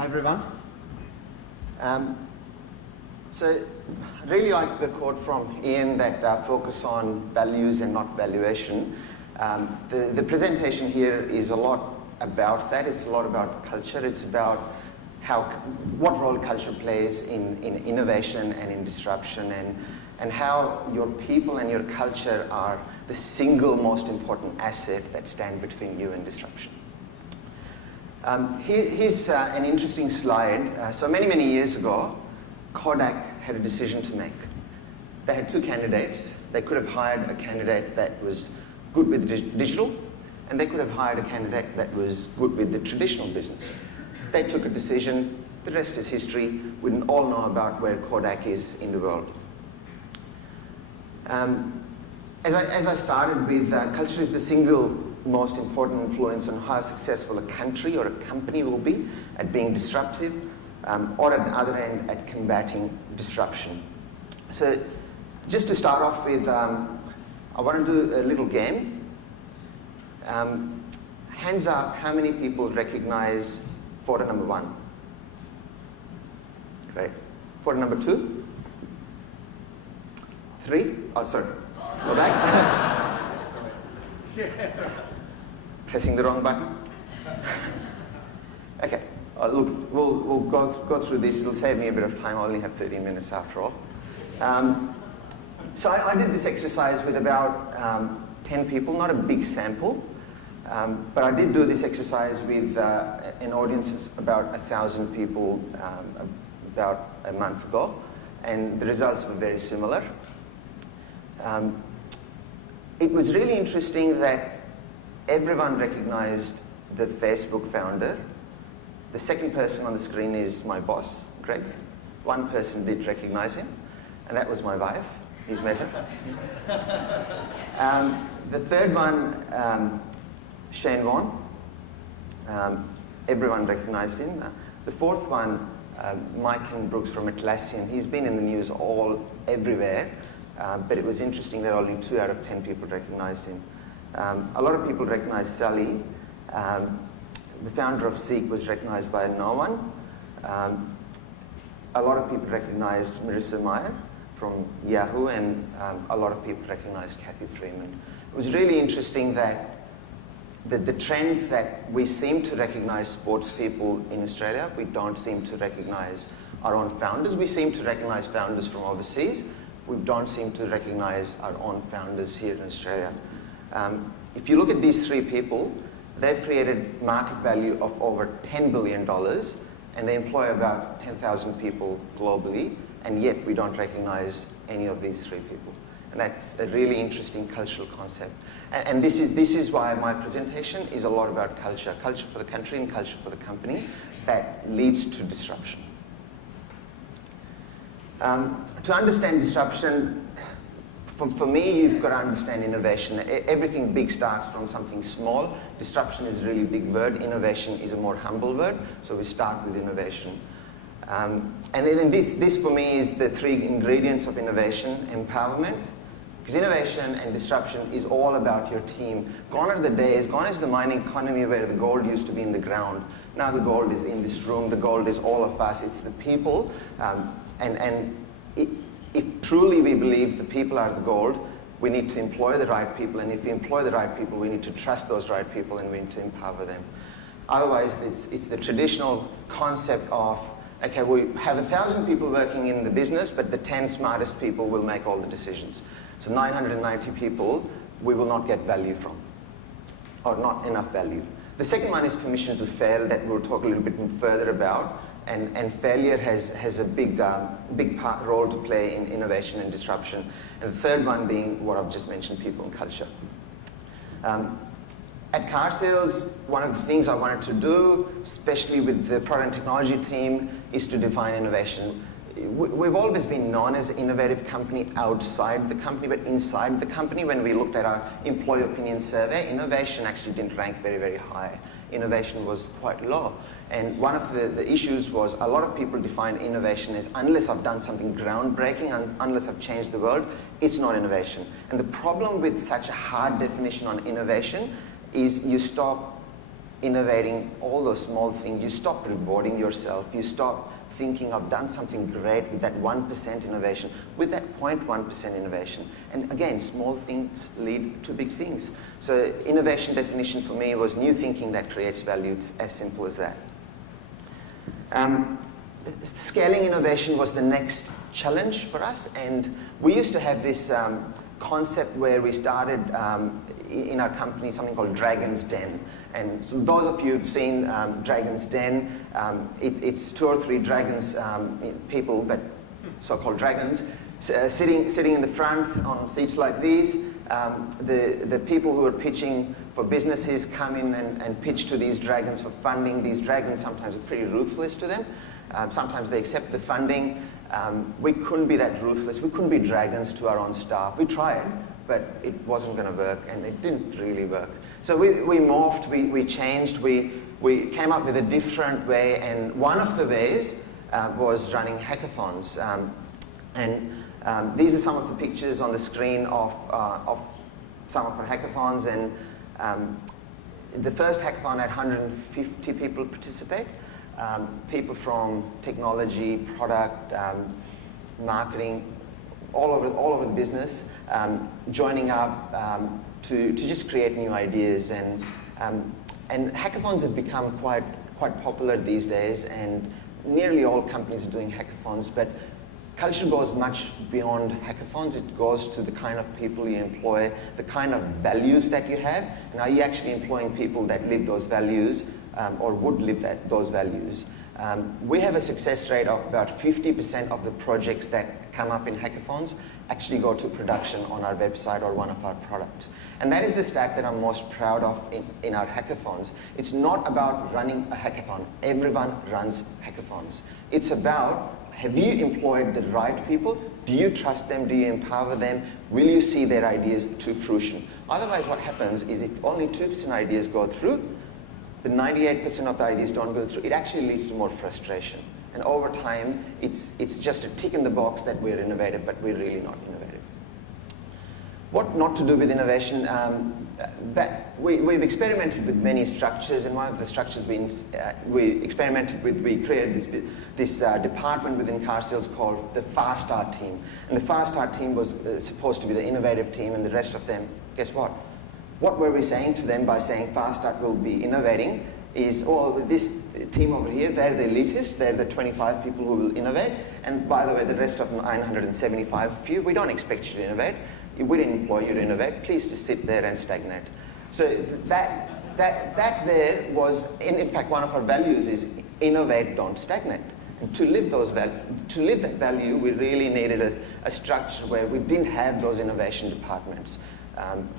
Hi everyone. So I really like the quote from Ian that focus on values and not valuation. The presentation here is a lot about that. It's a lot about culture. It's about what role culture plays in innovation and in disruption, and how your people and your culture are the single most important asset that stand between you and disruption. Here's an interesting slide. So many years ago, Kodak had a decision to make. They had two candidates. They could have hired a candidate that was good with digital, and they could have hired a candidate that was good with the traditional business. They took a decision. The rest is history. We all know about where Kodak is in the world. As I started with, culture is the single most important influence on how successful a country or a company will be at being disruptive, or at the other end at combating disruption. So just to start off with, I want to do a little game. Hands up, how many people recognize photo number 1? Great. Photo number 2? 3? Oh, sorry. Go back. Pressing the wrong button. Okay. Look, we'll go through this. It'll save me a bit of time. I only have 13 minutes after all. So I did this exercise with about 10 people, not a big sample, but I did do this exercise with an audience of about 1,000 people about a month ago, and the results were very similar. It was really interesting that everyone recognized the Facebook founder. The second person on the screen is my boss, Greg. One person did recognize him, and that was my wife. He's met her. The third one, Shane Vaughan. Everyone recognized him. The fourth one, Mike and Brooks from Atlassian. He's been in the news everywhere, but it was interesting that only 2 out of 10 people recognized him. A lot of people recognized Sally. The founder of Seek was recognized by no one. A lot of people recognized Marissa Mayer from Yahoo, and a lot of people recognized Kathy Freeman. It was really interesting that the trend that we seem to recognize sports people in Australia, we don't seem to recognize our own founders. We seem to recognize founders from overseas. We don't seem to recognize our own founders here in Australia. If you look at these 3 people, they've created market value of over $10 billion, and they employ about 10,000 people globally, and yet we don't recognize any of these 3 people. And that's a really interesting cultural concept. And this is why my presentation is a lot about culture. Culture for the country and culture for the company that leads to disruption. To understand disruption, for me, you've got to understand innovation. Everything big starts from something small. Disruption is a really big word. Innovation is a more humble word. So we start with innovation. And then this for me is the 3 ingredients of innovation: empowerment, because innovation and disruption is all about your team. Gone are the days, gone is the mining economy where the gold used to be in the ground. Now the gold is in this room. The gold is all of us. It's the people. If truly we believe the people are the gold, we need to employ the right people, and if we employ the right people, we need to trust those right people, and we need to empower them. Otherwise, it's the traditional concept of, okay, we have 1,000 people working in the business, but the 10 smartest people will make all the decisions. So 990 people we will not get value from, or not enough value. The second one is permission to fail, that we'll talk a little bit further about. And failure has a big role to play in innovation and disruption. And the third one being what I've just mentioned, people and culture. At Car Sales, one of the things I wanted to do, especially with the product and technology team, is to define innovation. We've always been known as an innovative company outside the company, but inside the company, when we looked at our employee opinion survey, innovation actually didn't rank very high. Innovation was quite low. And one of the issues was a lot of people define innovation as, unless I've done something groundbreaking, unless I've changed the world, it's not innovation. And the problem with such a hard definition on innovation is you stop innovating all those small things, you stop rewarding yourself, you stop thinking I've done something great with that 1% innovation, with that 0.1% innovation. And again, small things lead to big things. So innovation definition for me was new thinking that creates value. It's as simple as that. Scaling innovation was the next challenge for us, and we used to have this concept where we started in our company something called Dragon's Den. And so those of you who've seen Dragon's Den, it's 2 or 3 dragons, people, but so-called dragons, sitting in the front on seats like these. The people who are pitching for businesses come in and pitch to these dragons for funding. These dragons sometimes are pretty ruthless to them. Sometimes they accept the funding. We couldn't be that ruthless. We couldn't be dragons to our own staff. We tried, but it wasn't going to work, and it didn't really work. So we morphed, we changed, we came up with a different way, and one of the ways was running hackathons. These are some of the pictures on the screen of some of our hackathons, and the first hackathon had 150 people participate. People from technology, product, marketing, all over the business, joining up to just create new ideas. And hackathons have become quite popular these days, and nearly all companies are doing hackathons, but culture goes much beyond hackathons. It goes to the kind of people you employ, the kind of values that you have, and are you actually employing people that live those values or would live those values. We have a success rate of about 50% of the projects that come up in hackathons actually go to production on our website or one of our products. And that is the stat that I'm most proud of in our hackathons. It's not about running a hackathon. Everyone runs hackathons. It's about, have you employed the right people? Do you trust them? Do you empower them? Will you see their ideas to fruition? Otherwise, what happens is if only 2% ideas go through, the 98% of the ideas don't go through, it actually leads to more frustration. And over time, it's just a tick in the box that we're innovative, but we're really not innovative. What not to do with innovation? We've experimented with many structures, and one of the structures we experimented with, we created this department within car sales called the Fast Start team. And the Fast Start team was supposed to be the innovative team, and the rest of them, guess what? What were we saying to them by saying Fast Start will be innovating is, oh, this team over here, they're the elitists, they're the 25 people who will innovate, and by the way, the rest of 975 few, we don't expect you to innovate. We didn't employ you to innovate. Please just sit there and stagnate. So that there was, in fact, one of our values is innovate, don't stagnate. And to live that value, we really needed a structure where we didn't have those innovation departments.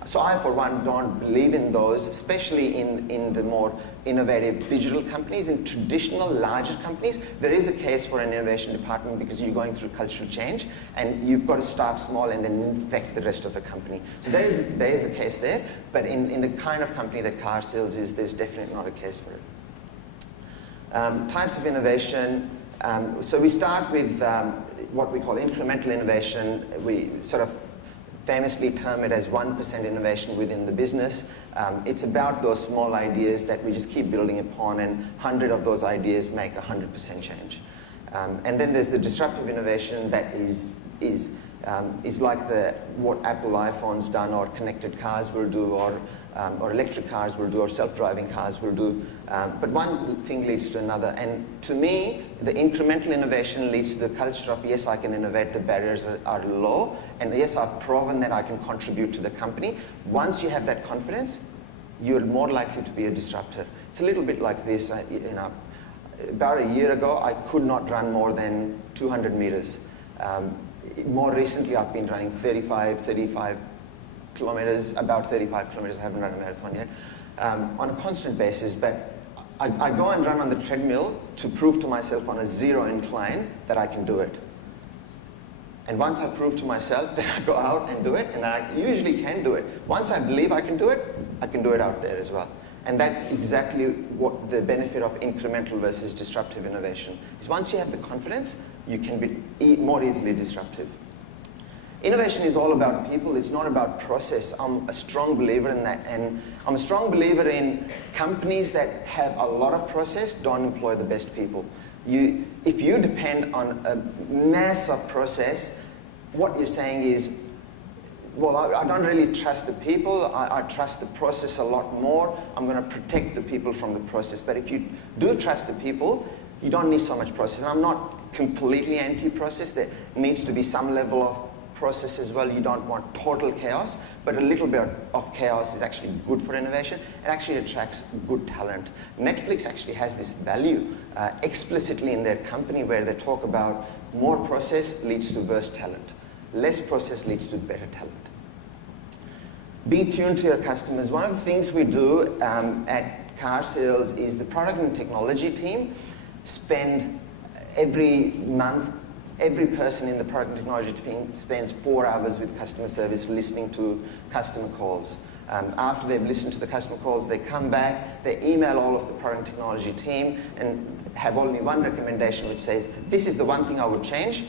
So I, for one, don't believe in those, especially in the more innovative digital companies. In traditional, larger companies, there is a case for an innovation department because you're going through cultural change, and you've got to start small and then infect the rest of the company. So there is a case there, but in the kind of company that car sales is, there's definitely not a case for it. Types of innovation. So we start with what we call incremental innovation. We sort of famously term it as 1% innovation within the business. It's about those small ideas that we just keep building upon, and 100 of those ideas make 100% change. And then there's the disruptive innovation that is like what Apple iPhone's done, or connected cars will do, or electric cars will do, or self-driving cars will do. But one thing leads to another. And to me, the incremental innovation leads to the culture of, yes, I can innovate, the barriers are low, and yes, I've proven that I can contribute to the company. Once you have that confidence, you're more likely to be a disruptor. It's a little bit like this. About a year ago, I could not run more than 200 meters. More recently, I've been running 35 kilometers, about 35 kilometers. I haven't run a marathon yet, on a constant basis. But I go and run on the treadmill to prove to myself on a zero incline that I can do it. And once I prove to myself, then I go out and do it, and I usually can do it. Once I believe I can do it out there as well. And that's exactly what the benefit of incremental versus disruptive innovation is. Once you have the confidence, you can be more easily disruptive. Innovation is all about people, it's not about process. I'm a strong believer in that, and I'm a strong believer in companies that have a lot of process don't employ the best people. If you depend on a mass of process, what you're saying is, well, I don't really trust the people, I trust the process a lot more, I'm going to protect the people from the process. But if you do trust the people, you don't need so much process. And I'm not completely anti-process, there needs to be some level of process as well. You don't want total chaos, but a little bit of chaos is actually good for innovation. It actually attracts good talent. Netflix actually has this value explicitly in their company where they talk about more process leads to worse talent. Less process leads to better talent. Be tuned to your customers. One of the things we do at car sales is the product and technology team spend every month, every person in the product and technology team spends 4 hours with customer service listening to customer calls. After they've listened to the customer calls, they come back, they email all of the product and technology team and have only one recommendation which says, this is the one thing I would change.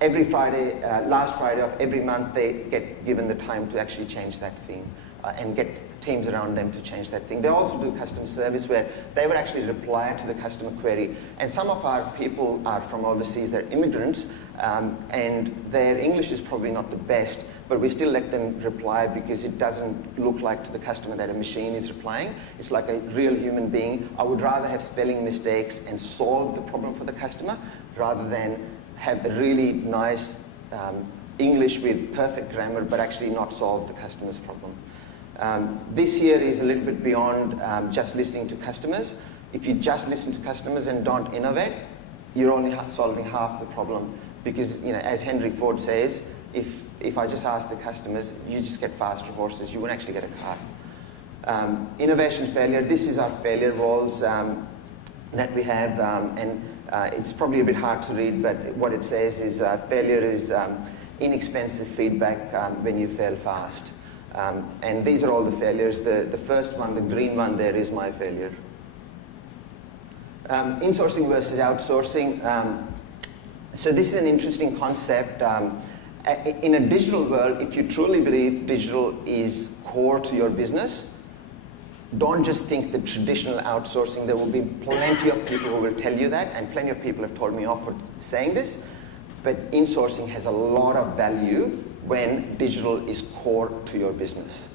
Every Friday, last Friday of every month, they get given the time to actually change that thing and get teams around them to change that thing. They also do customer service where they would actually reply to the customer query. And some of our people are from overseas, they're immigrants, and their English is probably not the best, but we still let them reply because it doesn't look like to the customer that a machine is replying. It's like a real human being. I would rather have spelling mistakes and solve the problem for the customer rather than have a really nice English with perfect grammar but actually not solve the customer's problem. This year is a little bit beyond just listening to customers. If you just listen to customers and don't innovate, you're only solving half the problem because, as Henry Ford says, if I just ask the customers, you just get faster horses, you won't actually get a car. Innovation failure, this is our failure walls that we have, and it's probably a bit hard to read, but what it says is failure is inexpensive feedback when you fail fast. And these are all the failures. The first one, the green one there, is my failure. Insourcing versus outsourcing. So this is an interesting concept. In a digital world, if you truly believe digital is core to your business, don't just think the traditional outsourcing. There will be plenty of people who will tell you that, and plenty of people have told me off for saying this, but insourcing has a lot of value when digital is core to your business.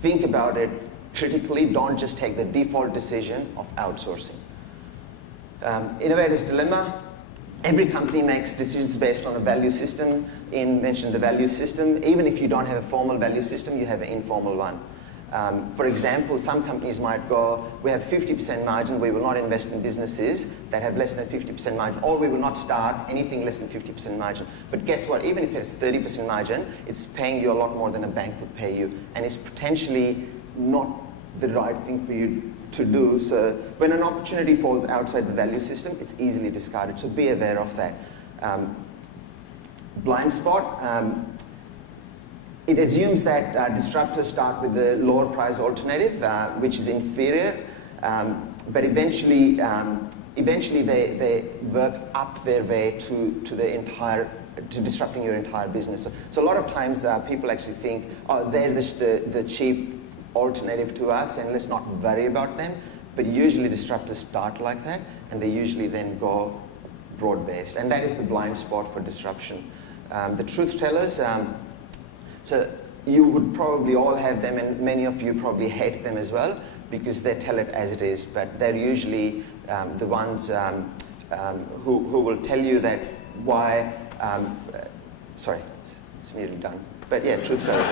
Think about it critically, don't just take the default decision of outsourcing. Innovator's dilemma, every company makes decisions based on a value system. Ian mentioned the value system. Even if you don't have a formal value system, you have an informal one. For example, some companies might go, we have 50% margin, we will not invest in businesses that have less than 50% margin, or we will not start anything less than 50% margin. But guess what, even if it's 30% margin, it's paying you a lot more than a bank would pay you, and it's potentially not the right thing for you to do. So when an opportunity falls outside the value system, it's easily discarded, so be aware of that. Blind spot. It assumes that disruptors start with the lower price alternative, which is inferior, but eventually they work up their way to disrupting your entire business. So a lot of times people actually think, oh, they're the cheap alternative to us, and let's not worry about them. But usually disruptors start like that, and they usually then go broad-based, and that is the blind spot for disruption. The truth tellers. So you would probably all have them, and many of you probably hate them as well because they tell it as it is, but they're usually the ones who will tell you that why, sorry, it's nearly done. But yeah, truth tellers.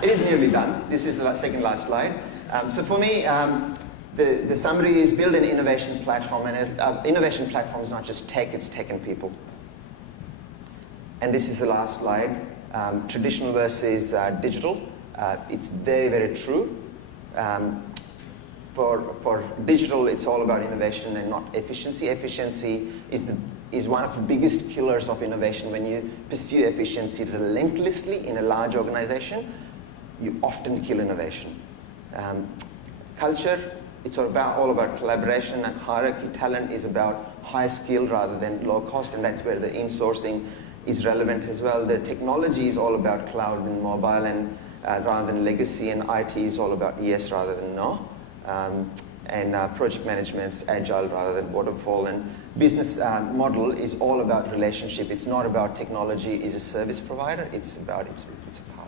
It is nearly done. This is the second last slide. So for me, the summary is build an innovation platform, and an innovation platform is not just tech, it's tech and people. And this is the last slide. Traditional versus digital. It's very, very true. For digital, it's all about innovation and not efficiency. Efficiency is one of the biggest killers of innovation. When you pursue efficiency relentlessly in a large organization, you often kill innovation. Culture, it's all about collaboration and hierarchy. Talent is about high skill rather than low cost, and that's where the insourcing is relevant as well. The technology is all about cloud and mobile, and rather than legacy, and IT is all about yes rather than no. And project management's agile rather than waterfall, and business model is all about relationship. It's not about technology is a service provider, it's about its power.